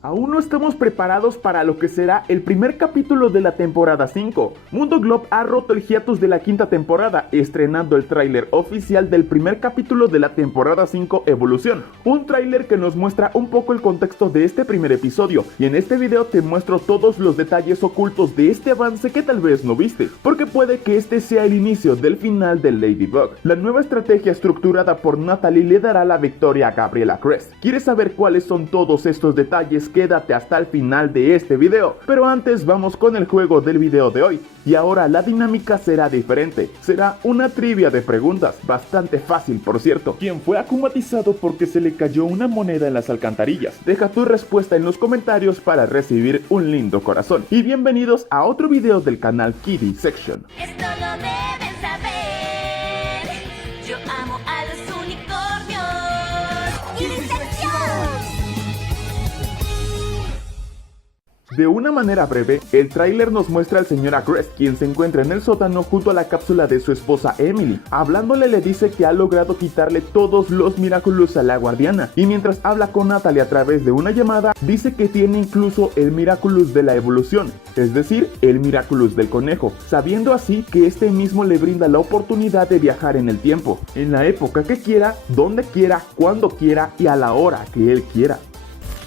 Aún no estamos preparados para lo que será el primer capítulo de la temporada 5. Mundo Globe ha roto el hiatus de la quinta temporada, estrenando el tráiler oficial del primer capítulo de la temporada 5 Evolución. Un tráiler que nos muestra un poco el contexto de este primer episodio, y en este video te muestro todos los detalles ocultos de este avance que tal vez no viste, porque puede que este sea el inicio del final de Ladybug. La nueva estrategia estructurada por Natalie le dará la victoria a Gabriela Crest. ¿Quieres saber cuáles son todos estos detalles? Quédate hasta el final de este video, pero antes vamos con el juego del video de hoy. Y ahora la dinámica será diferente, será una trivia de preguntas, bastante fácil por cierto. ¿Quién fue akumatizado porque se le cayó una moneda en las alcantarillas? Deja tu respuesta en los comentarios para recibir un lindo corazón. Y bienvenidos a otro video del canal Kiddy Section. Esto lo deben saber. Yo amo a los unicornios. ¡Kiddy Section! De una manera breve, el tráiler nos muestra al señor Crest, quien se encuentra en el sótano junto a la cápsula de su esposa Emily. Hablándole le dice que ha logrado quitarle todos los Miraculous a la guardiana, y mientras habla con Natalie a través de una llamada, dice que tiene incluso el Miraculous de la evolución, es decir, el Miraculous del conejo, sabiendo así que este mismo le brinda la oportunidad de viajar en el tiempo, en la época que quiera, donde quiera, cuando quiera y a la hora que él quiera.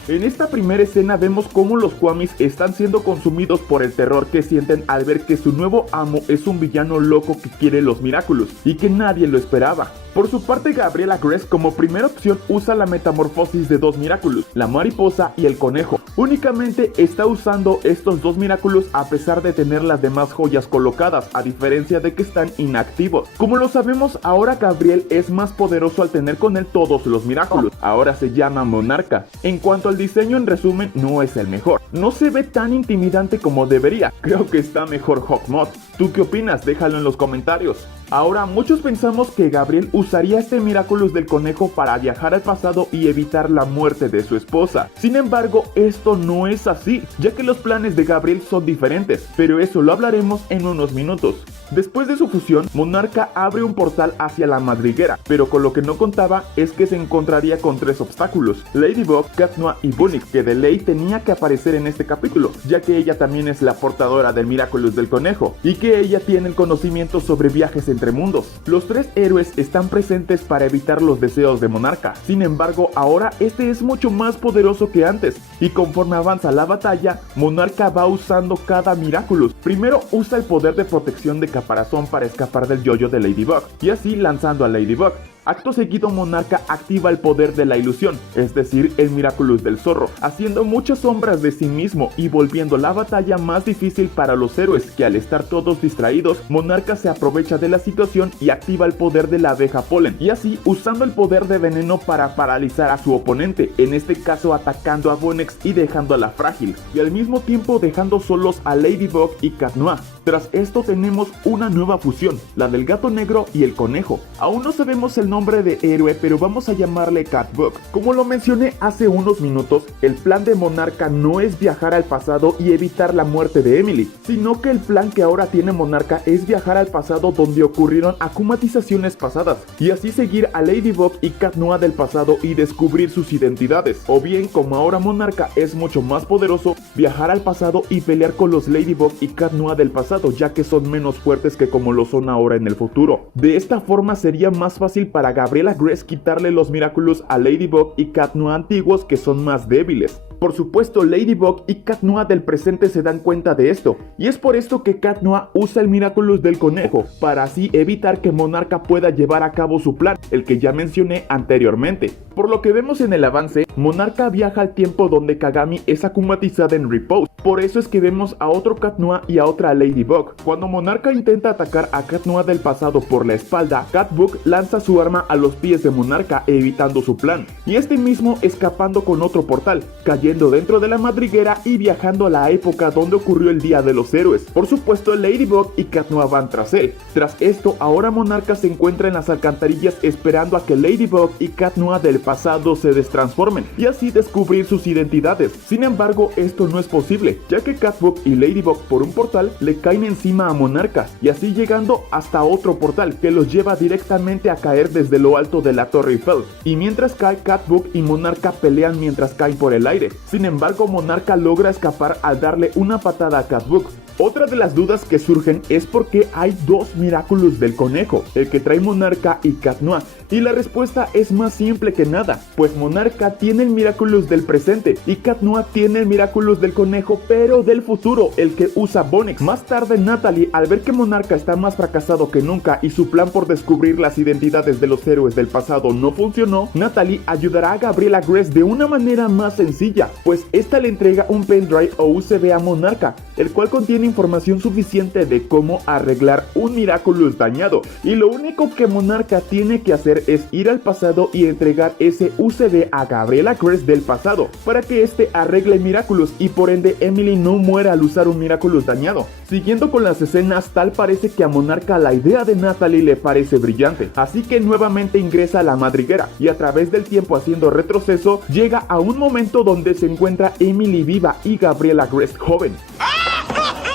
En esta primera escena vemos cómo los Kwamis están siendo consumidos por el terror que sienten al ver que su nuevo amo es un villano loco que quiere los Miraculous y que nadie lo esperaba. Por su parte, Gabriela Crest como primera opción usa la metamorfosis de dos Miraculous, la mariposa y el conejo. Únicamente está usando estos dos Miraculous a pesar de tener las demás joyas colocadas, a diferencia de que están inactivos. Como lo sabemos, ahora Gabriel es más poderoso al tener con él todos los Miraculous. Ahora se llama Monarca. En cuanto al diseño, en resumen, no es el mejor. No se ve tan intimidante como debería. Creo que está mejor Hawkmoth. ¿Tú qué opinas? Déjalo en los comentarios. Ahora, muchos pensamos que Gabriel usaría este Miraculous del conejo para viajar al pasado y evitar la muerte de su esposa. Sin embargo, esto no es así, ya que los planes de Gabriel son diferentes, pero eso lo hablaremos en unos minutos. Después de su fusión, Monarca abre un portal hacia la madriguera, pero con lo que no contaba es que se encontraría con tres obstáculos: Ladybug, Cat Noir y Bunny, que de ley tenía que aparecer en este capítulo, ya que ella también es la portadora del Miraculous del conejo, y que ella tiene el conocimiento sobre viajes entre mundos. Los tres héroes están presentes para evitar los deseos de Monarca. Sin embargo, ahora este es mucho más poderoso que antes, y conforme avanza la batalla, Monarca va usando cada Miraculous. Primero usa el poder de protección de caparazón para escapar del yoyo de Ladybug, y así lanzando a Ladybug. Acto seguido, Monarca activa el poder de la ilusión, es decir, el Miraculous del zorro, haciendo muchas sombras de sí mismo y volviendo la batalla más difícil para los héroes, que al estar todos distraídos, Monarca se aprovecha de la situación y activa el poder de la abeja polen, y así usando el poder de veneno para paralizar a su oponente, en este caso atacando a Bonex y dejándola frágil, y al mismo tiempo dejando solos a Ladybug y Cat Noir. Tras esto tenemos una nueva fusión, la del gato negro y el conejo. Aún no sabemos el nombre de héroe, pero vamos a llamarle Catbug. Como lo mencioné hace unos minutos, el plan de Monarca no es viajar al pasado y evitar la muerte de Emily, sino que el plan que ahora tiene Monarca es viajar al pasado donde ocurrieron akumatizaciones pasadas, y así seguir a Ladybug y Cat Noir del pasado y descubrir sus identidades. O bien, como ahora Monarca es mucho más poderoso, viajar al pasado y pelear con los Ladybug y Cat Noir del pasado, ya que son menos fuertes que como lo son ahora en el futuro. De esta forma sería más fácil para Gabriela Crest quitarle los Miraculous a Ladybug y Cat Noir antiguos, que son más débiles. Por supuesto, Ladybug y Cat Noir del presente se dan cuenta de esto, y es por esto que Cat Noir usa el Miraculous del conejo, para así evitar que Monarca pueda llevar a cabo su plan, el que ya mencioné anteriormente. Por lo que vemos en el avance, Monarca viaja al tiempo donde Kagami es akumatizada en Repose. Por eso es que vemos a otro Cat Noir y a otra Ladybug. Cuando Monarca intenta atacar a Cat Noir del pasado por la espalda, Catbug lanza su arma a los pies de Monarca, evitando su plan, y este mismo escapando con otro portal, cayendo dentro de la madriguera y viajando a la época donde ocurrió el Día de los Héroes. Por supuesto, Ladybug y Cat Noir van tras él. Tras esto, ahora Monarca se encuentra en las alcantarillas esperando a que Ladybug y Cat Noir del pasado se destransformen y así descubrir sus identidades. Sin embargo, esto no es posible, imposible, ya que Catbook y Ladybug por un portal le caen encima a Monarca, y así llegando hasta otro portal que los lleva directamente a caer desde lo alto de la Torre Eiffel. Y mientras cae, Catbook y Monarca pelean mientras caen por el aire. Sin embargo, Monarca logra escapar al darle una patada a Catbook. Otra de las dudas que surgen es por qué hay dos Miraculous del conejo, el que trae Monarca y Cat Noir, y la respuesta es más simple que nada, pues Monarca tiene el Miraculous del presente y Cat Noir tiene el Miraculous del conejo pero del futuro, el que usa Bonix. Más tarde Natalie, al ver que Monarca está más fracasado que nunca y su plan por descubrir las identidades de los héroes del pasado no funcionó, Natalie ayudará a Gabriela Gress de una manera más sencilla, pues esta le entrega un pendrive o USB a Monarca, el cual contiene información suficiente de cómo arreglar un Miraculous dañado, y lo único que Monarca tiene que hacer es ir al pasado y entregar ese USB a Gabriela Gress del pasado para que este arregle Miraculous y por ende Emily no muera al usar un Miraculous dañado. Siguiendo con las escenas, tal parece que a Monarca la idea de Natalie le parece brillante, así que nuevamente ingresa a la madriguera y a través del tiempo haciendo retroceso llega a un momento donde se encuentra Emily viva y Gabriela Gress joven,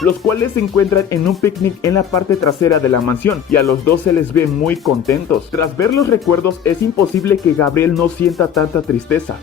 los cuales se encuentran en un picnic en la parte trasera de la mansión y a los dos se les ve muy contentos. Tras ver los recuerdos es imposible que Gabriel no sienta tanta tristeza.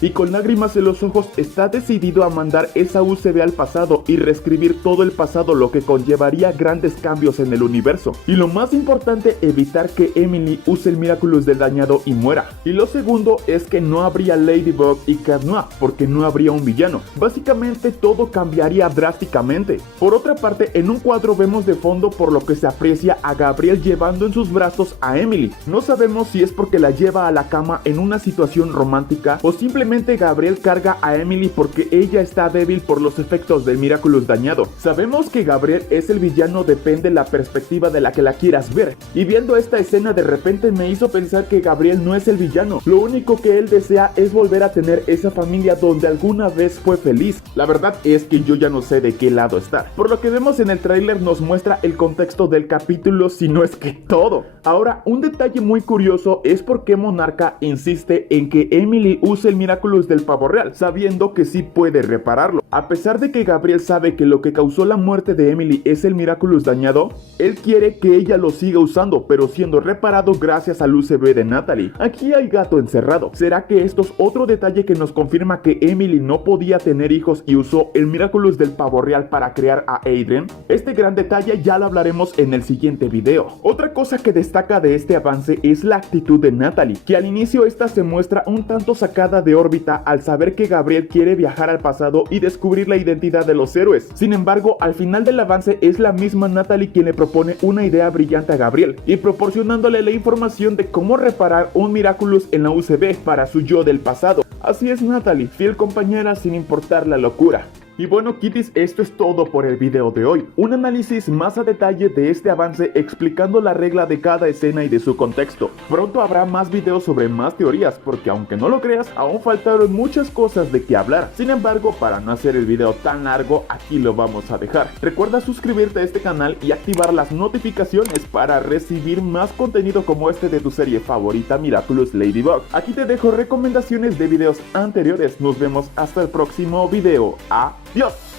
Y con lágrimas en los ojos está decidido a mandar esa USB al pasado y reescribir todo el pasado, lo que conllevaría grandes cambios en el universo. Y lo más importante, evitar que Emily use el Miraculous del dañado y muera. Y lo segundo es que no habría Ladybug y Cat Noir, porque no habría un villano. Básicamente todo cambiaría drásticamente. Por otra parte, en un cuadro vemos de fondo por lo que se aprecia a Gabriel llevando en sus brazos a Emily. No sabemos si es porque la lleva a la cama en una situación romántica o simplemente Gabriel carga a Emily porque ella está débil por los efectos del Miraculous dañado. Sabemos que Gabriel es el villano, depende la perspectiva de la que la quieras ver, y viendo esta escena de repente me hizo pensar que Gabriel no es el villano, lo único que él desea es volver a tener esa familia donde alguna vez fue feliz. La verdad es que yo ya no sé de qué lado está. Por lo que vemos en el tráiler nos muestra el contexto del capítulo, si no es que todo. Ahora, un detalle muy curioso es por qué Monarca insiste en que Emily use el Miraculous del pavo real, sabiendo que sí puede repararlo. A pesar de que Gabriel sabe que lo que causó la muerte de Emily es el Miraculous dañado, él quiere que ella lo siga usando, pero siendo reparado gracias al USB de Natalie. Aquí hay gato encerrado. ¿Será que esto es otro detalle que nos confirma que Emily no podía tener hijos y usó el Miraculous del pavo real para crear a Adrien? Este gran detalle ya lo hablaremos en el siguiente video. Otra cosa que destaca de este avance es la actitud de Natalie, que al inicio esta se muestra un tanto sacada de órbita al saber que Gabriel quiere viajar al pasado y descubrir la identidad de los héroes. Sin embargo, al final del avance es la misma Natalie quien le propone una idea brillante a Gabriel y proporcionándole la información de cómo reparar un Miraculous en la USB para su yo del pasado. Así es Natalie, fiel compañera sin importar la locura. Y bueno kitties, esto es todo por el video de hoy. Un análisis más a detalle de este avance explicando la regla de cada escena y de su contexto. Pronto habrá más videos sobre más teorías, porque aunque no lo creas, aún faltaron muchas cosas de qué hablar. Sin embargo, para no hacer el video tan largo, aquí lo vamos a dejar. Recuerda suscribirte a este canal y activar las notificaciones para recibir más contenido como este de tu serie favorita Miraculous Ladybug. Aquí te dejo recomendaciones de videos anteriores. Nos vemos hasta el próximo video. Adiós.